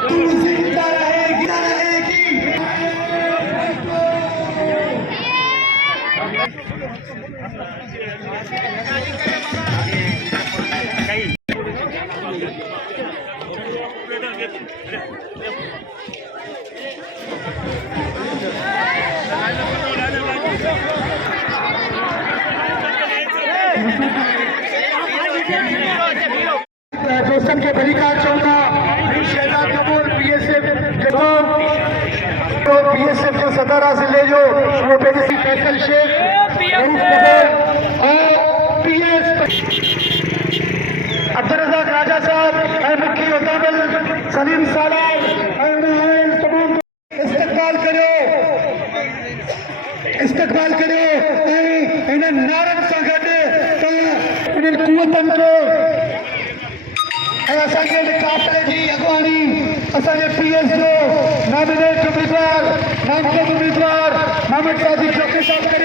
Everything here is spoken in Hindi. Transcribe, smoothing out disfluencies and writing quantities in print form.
तू जिंदा रहेगी रहेगी। दोस्तन के बलिकार चौथा शहजाद कपूर बीएसएफ के सतारा से ले जो वो बेनिसी फैसल शेख और पीएस अब्दुल रज़ाक राजा साहब और मुखी वताबल सलीम सालाब तमाम इस्तकबाल करो इन्हें नारन से गॾु इन्हनि कुवतनि खे असांजे काफ़िले जी अॻुवाणी असांजे पीएस जो नामज़द उम्मीदवार नामज़द उम्मीदवार मोहम्मद सादिक चौकी साहब